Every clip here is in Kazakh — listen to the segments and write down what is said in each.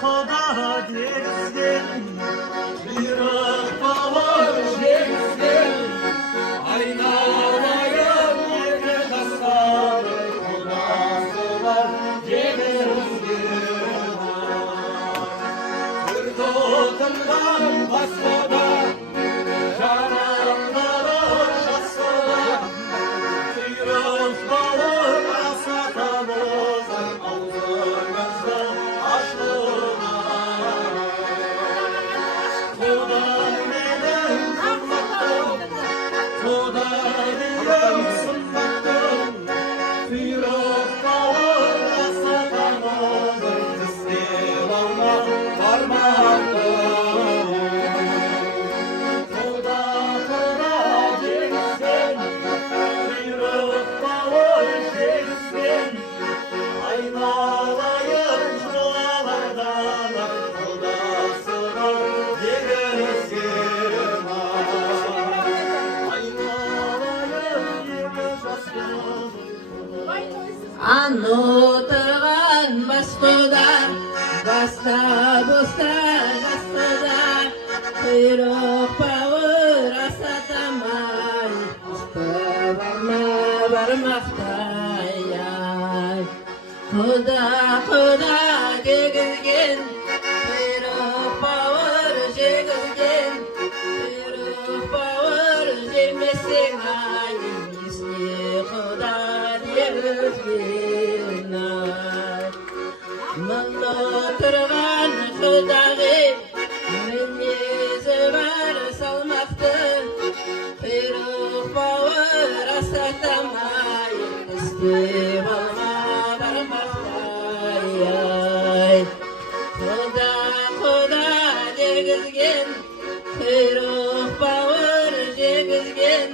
Xuda degizgin, yürek bağır degizgin, aynalayın yeke tasları, Xudasılar degizgin. Bir tutundan basmada, cananları şasmada, yürek bağır asatamızın ağzımızda aşkına. Xudan neden kılmaktın, Xudan neden sınmaktın, yürek bağır asatamızın istiğlalına varmaktın. Xuda degizgin, yürek bağır degizgin, aynalayın dualardan, Xudasılar degizgin. Aynalayın yürek tasgın. Аны отырған басқұда, баста боста жасқыда, құйрық бауыр асатамай, асты барма бармақтай ай. Құда дегізген, құйрық бауыр жегізген, құйрық бауыр жемесең ай, несіне құда дегізген ай. Мұны тұрған құдағы, мінезі бар салмақты, құйрық бауыр асатамай, істеп алма бармақтай ай. Құда дегізген, құйрық бауыр жегізген,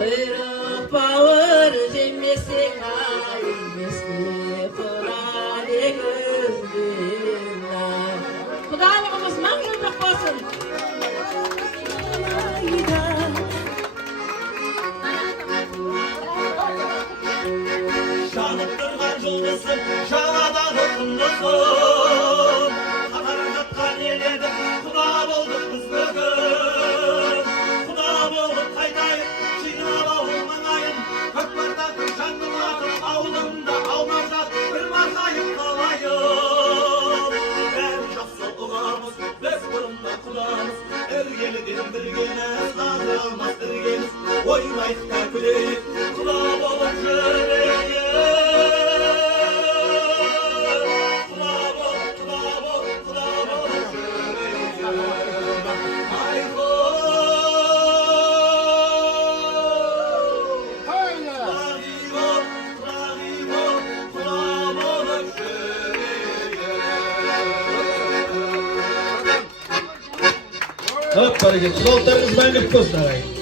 құйрық бауыр жемесең ай, несіне құда дегізген ай. Құдалығымыз мың жылдық болсын. Жанып тұрған жұлдызым, жаңадан құндызым, қатар жатқан ел едік, құда болдық біз бүгін. Құда болып қайтайын, жинап ауыл маңайын, көкпартатын жаңғыртатын ауылымда аумажат бір марқайып қалайын. Бәрі жақсы ұғамыз, біз бұрында құдамыз, іргеліден біргеміз, қалдырмас іргеміз, ойнайық та күлейік, құда болып жүрейік. Құда болып жүрейік. Айхо! Hop, para que soltarız ben de postarayım.